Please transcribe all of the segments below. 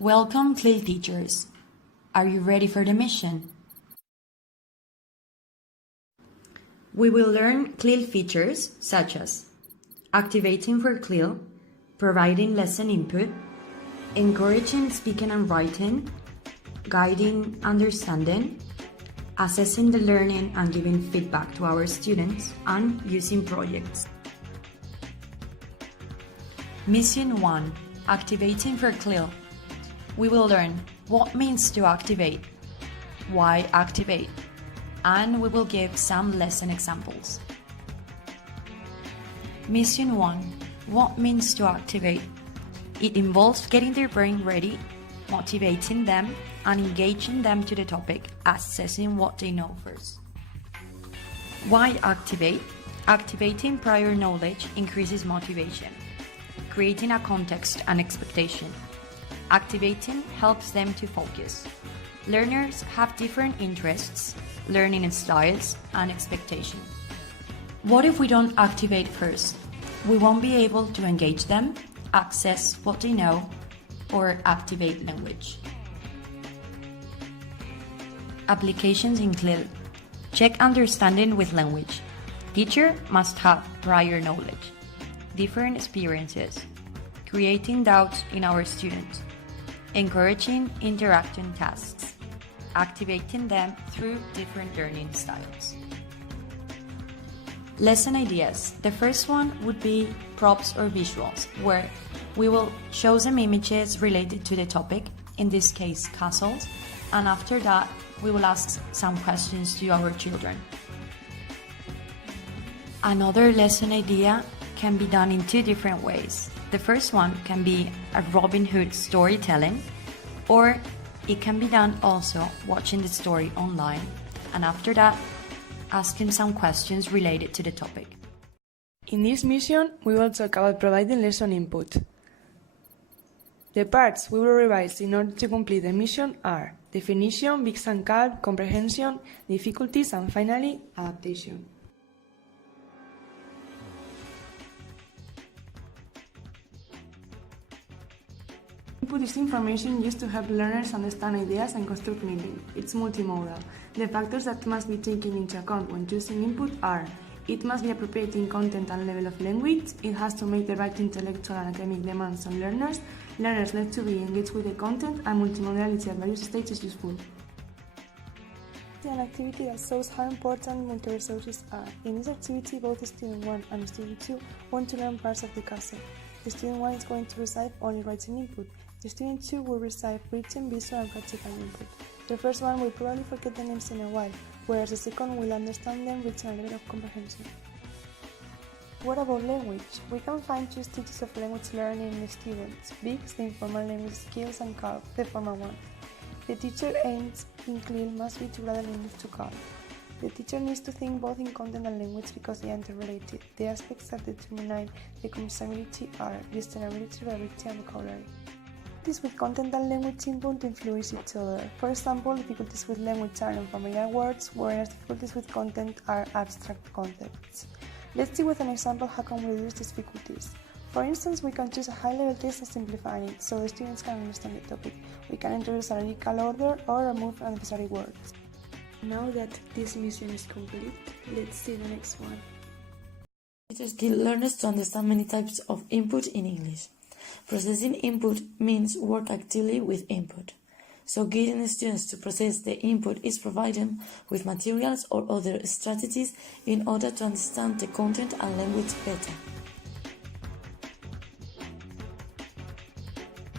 Welcome, Clil teachers. Are you ready for the mission? We will learn Clil features such as activating for Clil, providing lesson input, encouraging speaking and writing, guiding understanding, assessing the learning and giving feedback to our students, and using projects. Mission 1. Activating for Clil. We will learn what means to activate, why activate, and we will give some lesson examples. Mission 1. What means to activate? It involves getting their brain ready, motivating them, and engaging them to the topic, assessing what they know first. Why activate? Activating prior knowledge increases motivation, creating a context and expectation. Activating helps them to focus. Learners have different interests, learning styles, and expectations. What if we don't activate first? We won't be able to engage them, access what they know, or activate language. Applications in Clil. Check understanding with language. Teacher must have prior knowledge. Different experiences. Creating doubts in our students. Encouraging interacting tasks. Activating them through different learning styles. Lesson ideas. The first one would be props or visuals, where we will show some images related to the topic, in this case castles, and after that we will ask some questions to our children. Another lesson idea can be done in two different ways. The first one can be a Robin Hood storytelling, or it can be done also watching the story online, and after that asking some questions related to the topic. In this mission, we will talk about providing lesson input. The parts we will revise in order to complete the mission are definition, big and calm, comprehension, difficulties, and finally, adaptation. Input is information used to help learners understand ideas and construct meaning. It's multimodal. The factors that must be taken into account when choosing input are: it must be appropriate in content and level of language, it has to make the right intellectual and academic demands on learners need to be engaged with the content, and multimodality at various stages is useful. An activity that shows how important multi-resources are. In this activity, both Student 1 and Student 2 want to learn parts of the castle. The Student 1 is going to receive only writing input. The Student 2 will receive written, visual, and practical input. The first one will probably forget the names in a while, whereas the second will understand them, reaching a level of comprehension. What about language? We can find two stages of language learning in the students: BIGS, the informal language skills, and CALP, the formal one. The teacher aims in Clil must be to gradually move to CALP. The teacher needs to think both in content and language because they are interrelated. The aspects that determine the comprehensibility are listenability, variety, and vocabulary. Difficulties with content and language input influence each other. For example, difficulties with language are unfamiliar words, whereas difficulties with content are abstract concepts. Let's see with an example how can we reduce these difficulties. For instance, we can choose a high-level test and simplify it so the students can understand the topic. We can introduce a logical order or remove unnecessary words. Now that this mission is complete, let's see the next one. Teachers give learners to understand many types of input in English. Processing input means work actively with input. So guiding students to process the input is providing with materials or other strategies in order to understand the content and language better.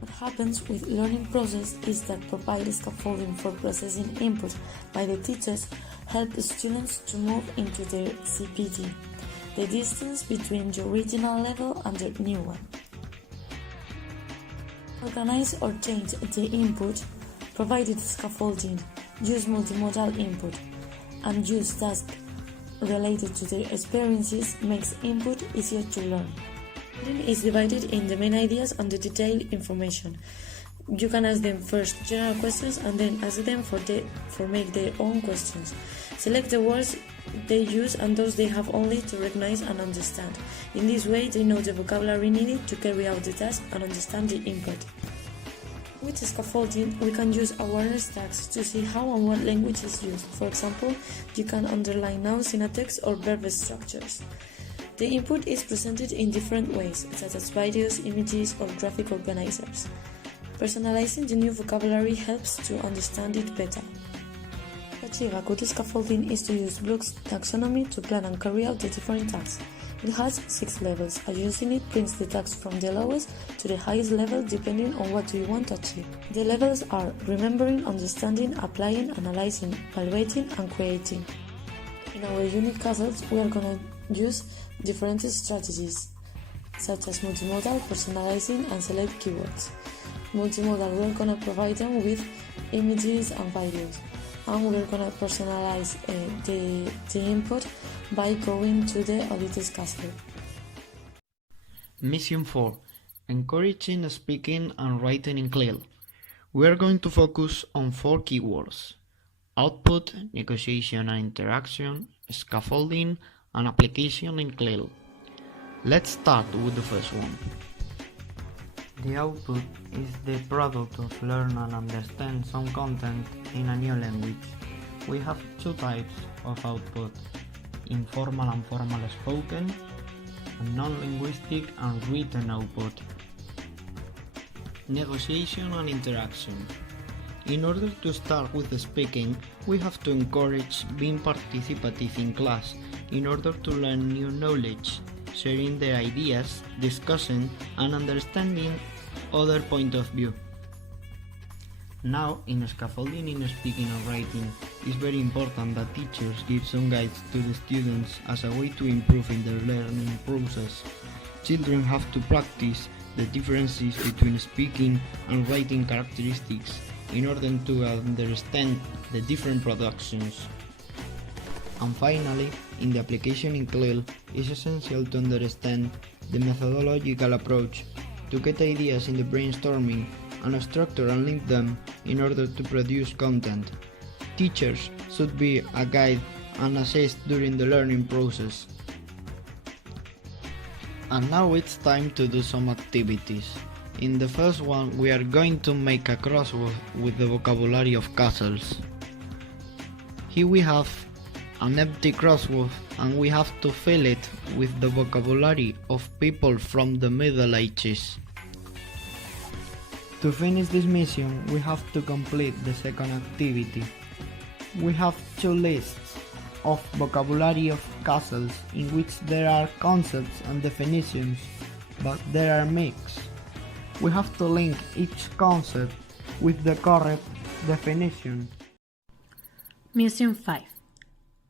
What happens with learning process is that provide scaffolding for processing input by the teachers help students to move into their CPD, the distance between the original level and the new one. Organize or change the input, provided scaffolding, use multimodal input, and use tasks related to their experiences makes input easier to learn. Learning is divided in the main ideas and the detailed information. You can ask them first general questions and then ask them for make their own questions. Select the words they use and those they have only to recognize and understand. In this way, they know the vocabulary needed to carry out the task and understand the input. With with scaffolding, we can use awareness tags to see how and what language is used. For example, you can underline nouns in a text or verb structures. The input is presented in different ways, such as videos, images, or graphic organizers. Personalizing the new vocabulary helps to understand it better. To achieve a good scaffolding is to use Bloom's taxonomy to plan and carry out the different tasks. It has 6 levels, and using it brings the tasks from the lowest to the highest level depending on what you want to achieve. The levels are remembering, understanding, applying, analyzing, evaluating, and creating. In our unit castles, we are going to use different strategies, such as multimodal, personalizing, and select keywords. Multimodal, we are going to provide them with images and videos, and we are going to personalize the input by going to the auditor's castle. Mission 4. Encouraging speaking and writing in Clil. We are going to focus on 4 keywords: output, negotiation and interaction, scaffolding, and application in Clil. Let's start with the first one. The output is the product of learn and understand some content in a new language. We have 2 types of output: informal and formal spoken, and non-linguistic and written output. Negotiation and interaction. In order to start with the speaking, we have to encourage being participative in class in order to learn new knowledge, sharing their ideas, discussing and understanding other point of view. Now, in scaffolding in speaking and writing, it's very important that teachers give some guides to the students as a way to improve in their learning process. Children have to practice the differences between speaking and writing characteristics in order to understand the different productions. And finally, in the application in Clil, it's essential to understand the methodological approach to get ideas in the brainstorming and structure and link them in order to produce content. Teachers should be a guide and assist during the learning process. And now it's time to do some activities. In the first one, we are going to make a crossword with the vocabulary of castles. Here we have an empty crossword and we have to fill it with the vocabulary of people from the Middle Ages. To finish this mission, we have to complete the second activity. We have 2 lists of vocabulary of castles in which there are concepts and definitions, but there are mixed. We have to link each concept with the correct definition. Mission 5.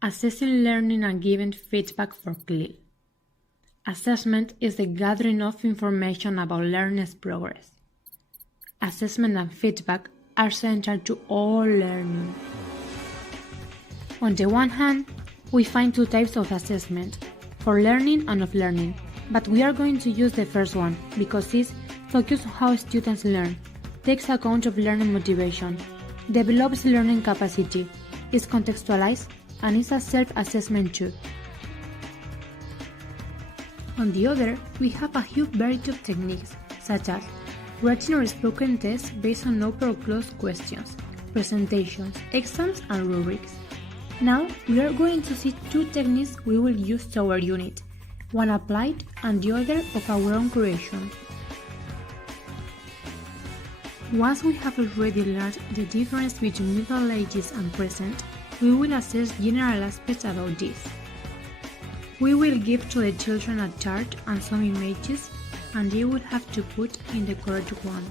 Assessing learning and giving feedback for Clil. Assessment is the gathering of information about learner's progress. Assessment and feedback are central to all learning. On the one hand, we find 2 types of assessment, for learning and of learning, but we are going to use the first one because it's focused on how students learn, takes account of learning motivation, develops learning capacity, is contextualized, and is a self-assessment too. On the other, we have a huge variety of techniques, such as writing or spoken tests based on open or closed questions, presentations, exams, and rubrics. Now, we are going to see 2 techniques we will use to our unit, one applied and the other of our own creation. Once we have already learned the difference between Middle Ages and present, we will assess general aspects about this. We will give to the children a chart and some images, and they will have to put in the correct one.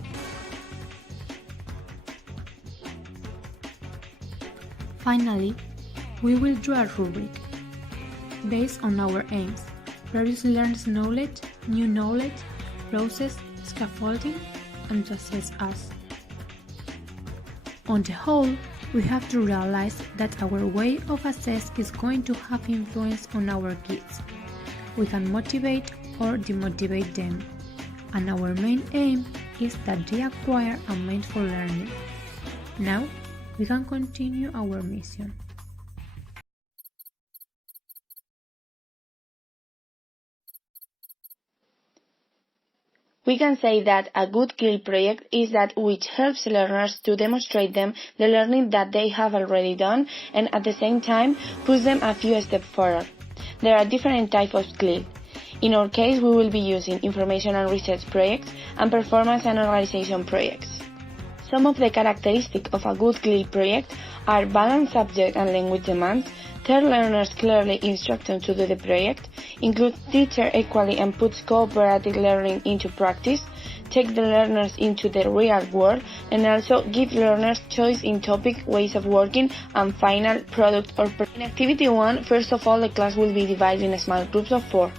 Finally, we will draw a rubric based on our aims: previously learned knowledge, new knowledge, process, scaffolding, and to assess us. On the whole, we have to realize that our way of assess is going to have influence on our kids. We can motivate or demotivate them, and our main aim is that they acquire a mindful learning. Now, we can continue our mission. We can say that a good Clil project is that which helps learners to demonstrate them the learning that they have already done and at the same time push them a few steps forward. There are different types of Clil. In our case, we will be using information and research projects and performance and organization projects. Some of the characteristics of a good Clil project are balanced subject and language demands, tell learners clearly instructions to do the project, include teacher equally and puts cooperative learning into practice, take the learners into the real world, and also give learners choice in topic, ways of working, and final product or In Activity 1, first of all, the class will be divided in small groups of 4.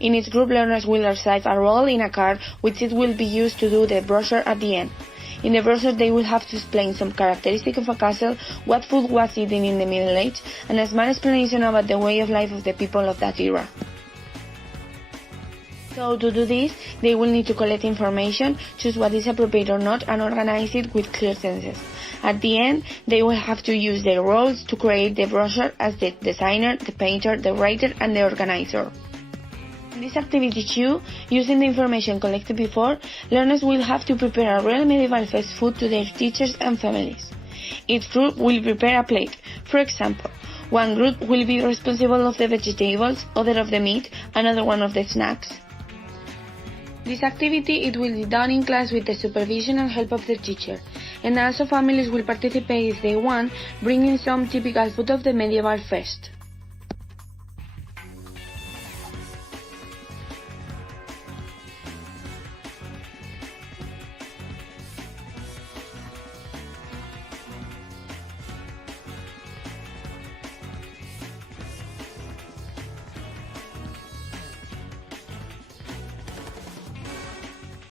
In each group, learners will receive a role in a card, which it will be used to do the brochure at the end. In the brochure, they will have to explain some characteristics of a castle, what food was eaten in the Middle Age, and a small explanation about the way of life of the people of that era. So to do this, they will need to collect information, choose what is appropriate or not, and organize it with clear sentences. At the end, they will have to use their roles to create the brochure as the designer, the painter, the writer, and the organizer. In this activity 2, using the information collected before, learners will have to prepare a real medieval fast food to their teachers and families. Each group will prepare a plate. For example, one group will be responsible of the vegetables, other of the meat, another one of the snacks. This activity it will be done in class with the supervision and help of the teacher, and also families will participate if they want, bringing some typical food of the medieval feast.